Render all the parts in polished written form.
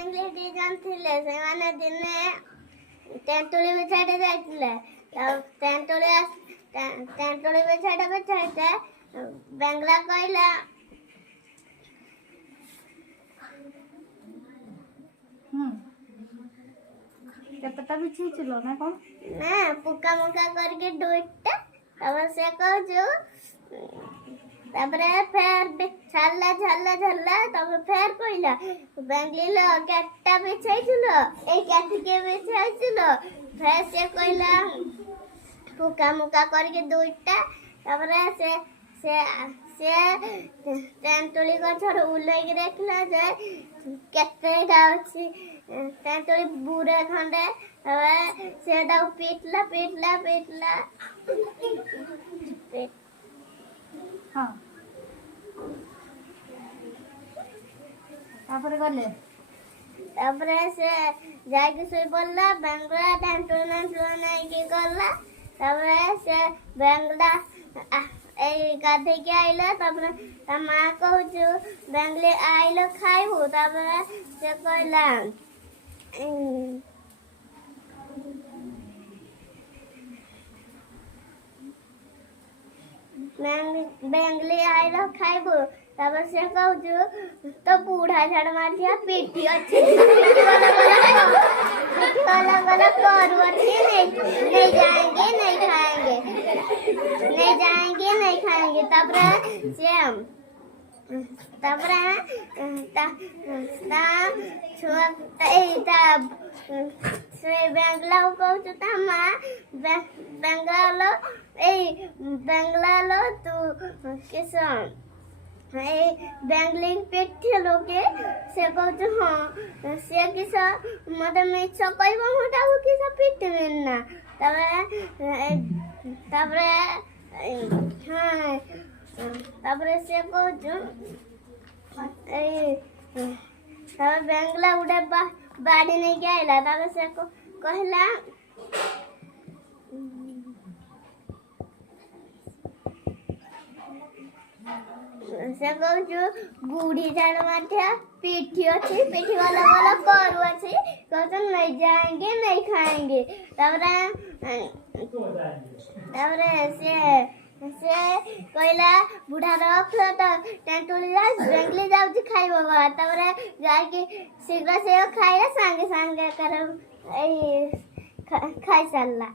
English teacher थिले सेमाने दिने तेंतुली बिछाड़े जाइतिले तेंतुली बिछाड़े बेंगला कहला केतटा बिछेइछिलो ना कोन ना पुका मुका करके दुइटा तब से कहजु तापरे फेर छल्ला छल्ला छल्ला तब फेर कहला बेंगलीलो केतटा बिछाइछिलो ए केतके बिछाइछिलो फेर से कहला पुका मुका करके दुइटा तापरे से तेंतुली गछर उलेगी देखला जे केतेटा अछि तेंतुली बुरे खंडे હવે સેડા પીટલા પીટલા પીટલા हां तापर गले तापरे से जाके सोई पड़ला बेंगला टेंटुना नहीं की करला तापरे से बेंगला ए गाधे के आइला तापरे मां कहछु बेंगले आइलो खाइबो तापरे से कहला बेंगली आइलो खाइबो तब से कहछु तो बूढ़ा झाड़ मार दिया पीठी अच्छी वाला करवती नहीं जाएंगे नहीं खाएंगे नहीं जाएंगे नहीं खाएंगे तब से तब से बेंगला कहछु तमा बेंगला बेंगला तू किसान बेंगलिंग पेट लोके से कहछु हाँ से किसा मदे में कहबो मोटा वो किसा पेट में ना तबरे हाँ तबरे से कहछु तब बेंगला उड़े बाड़ी नहीं गया तब से कहला से कहछु बूढ़ी झाड़ माठिया पीठी अच्छी पीठी वाला करू अच्छी कहते नहीं जाएंगे नहीं खाएंगे तबरे से कहला बुढ़ा रख तो टेंटुली बेंगली जाऊँ खाई बाबा तबरे जाके शीघ्र से खाइला सांगे सांगे कर खाई सारला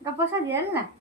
गपसा दियल ना